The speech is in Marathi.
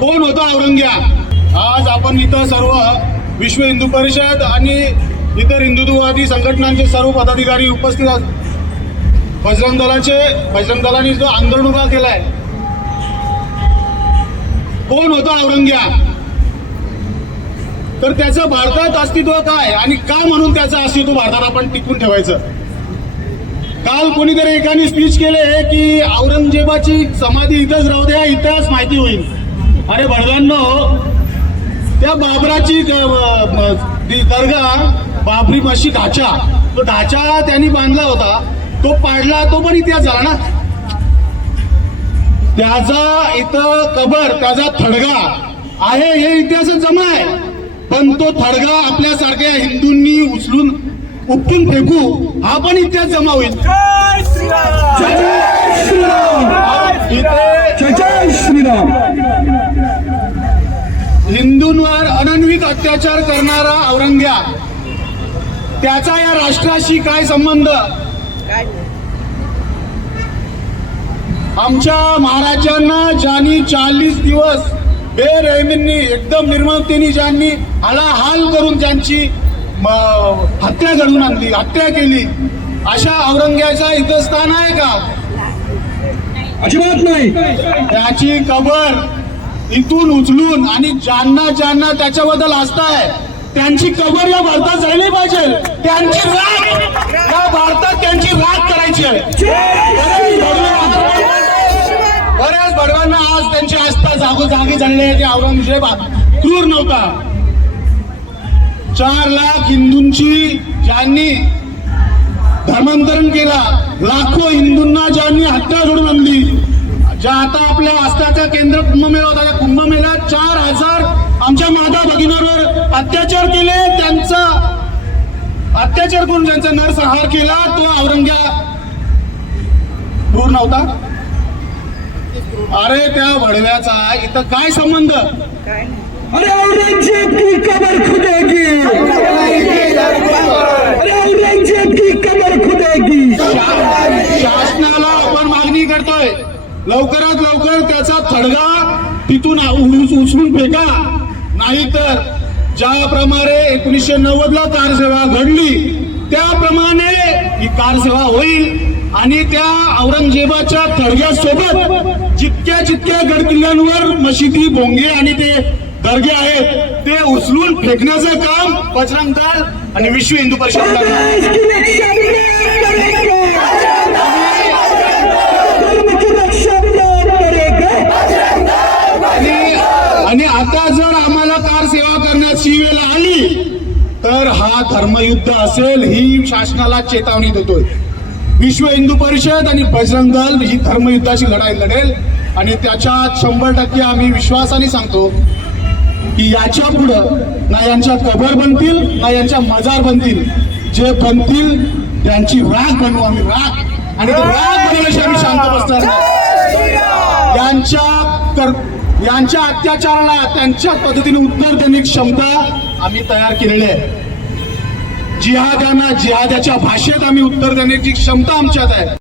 कोण होता औरंग्या? आज आपण इथं सर्व विश्व हिंदू परिषद आणि इतर हिंदुत्ववादी संघटनांचे सर्व पदाधिकारी उपस्थित आहेत. बजरंग दलाचे बजरंग दलाने जो आंदोलन उभा केलाय. कोण होता औरंग्या? तर त्याचं भारतात अस्तित्व काय? आणि का म्हणून त्याचं अस्तित्व भारतात आपण टिकून ठेवायचं? काल कोणीतरी एकाने स्पीच केले की औरंगजेबाची समाधी इथंच राहू द्या इथंच माहिती होईल. अरे भडगांनो त्या बाबराची दर्गा बाबरी मशी ढाचा. तो ढाचा त्यांनी बांधला होता. तो पाडला तो पण इतिहास झाला ना. त्याचा इथं कबर त्याचा थडगा आहे हे इतिहासात जमा आहे. पण तो थडगा आपल्यासारख्या हिंदूंनी उचलून उपटून फेकू हा पण इतिहास जमा होईल इथे जय श्रीराम हिंदूंवर अनन्वित अत्याचार करणारा औरंग्या त्याचा या राष्ट्राशी काय संबंध? आमच्या महाराजांना ज्यांनी चाळीस दिवस बेरहमींनी एकदम निर्ममतेने ज्यांनी हाल करून त्यांची म, हत्या घडवून आणली हत्या केली अशा औरंग्याचा इथं स्थान आहे का? अजिबात नाही. त्याची कबर इथून उचलून आणि ज्यांना ज्यांना त्याच्याबद्दल असताय त्यांची कबर या भारतात झाली पाहिजे. त्यांची राग या भारतात त्यांची राग करायची आहे. बऱ्याच भडव्या- आज त्यांची आस्था जागो जागी झालेली आहे ते औरंगजेब क्रूर नव्हता. चार लाख हिंदूंची ज्यांनी धर्मांतरण केला लाखो हिंदूंना ज्यांनी हत्या घडून आणली ज्या आता आपल्या आस्थाचं केंद्र कुंभमेळा होता त्या कुंभमेळ्यात चार हजार आमच्या माता भगिनीवर अत्याचार केले त्यांचा अत्याचार करून ज्यांचा नरसंहार केला तो औरंग्या क्रूर नव्हता. अरे त्या भडव्याचा इथं काय संबंध? अरे औरंगजेब की कबर खुदेगी. अरे औरंगजेब की कबर खुदेगी. शासनाला आपण मागणी करतोय. लवकरात लवकर त्याचा थडगा तिथून उच- उचलून फेका. नाहीतर ज्याप्रमाणे एकोणीसशे नव्वद ला कारसेवा घडली त्याप्रमाणे ही कारसेवा होईल आणि त्या औरंगजेबाच्या थडग्यासोबत जितक्या जितक्या गड किल्ल्यांवर मशिदी भोंगे आणि ते दर्गे आहेत ते उचलून फेकण्याचं काम बजरंग दल आणि विश्व हिंदू परिषद आणि आता धर्मयुद्ध असेल ही शासनाला चेतावणी देतोय. विश्व हिंदू परिषद आणि बजरंग दल ही धर्मयुद्धाची लढाई लढेल. आणि त्याच्यात शंभर टक्के आम्ही विश्वासाने सांगतो की याच्या पुढं ना यांच्या कबर बनतील ना यांच्या मजार बनतील. जे बनतील त्यांची राग बनवू आम्ही राग आणि राग राख बनवल्याशिवाय आम्ही शांत बसणार यांच्या कर यांच्या अत्याचाराला त्यांच्या पद्धतीने उत्तर देण्याची क्षमता आम्ही तयार केलेली आहे. जिहाद्यांना जिहाद्याच्या भाषेत आम्ही उत्तर देण्याची क्षमता आमच्यात आहे.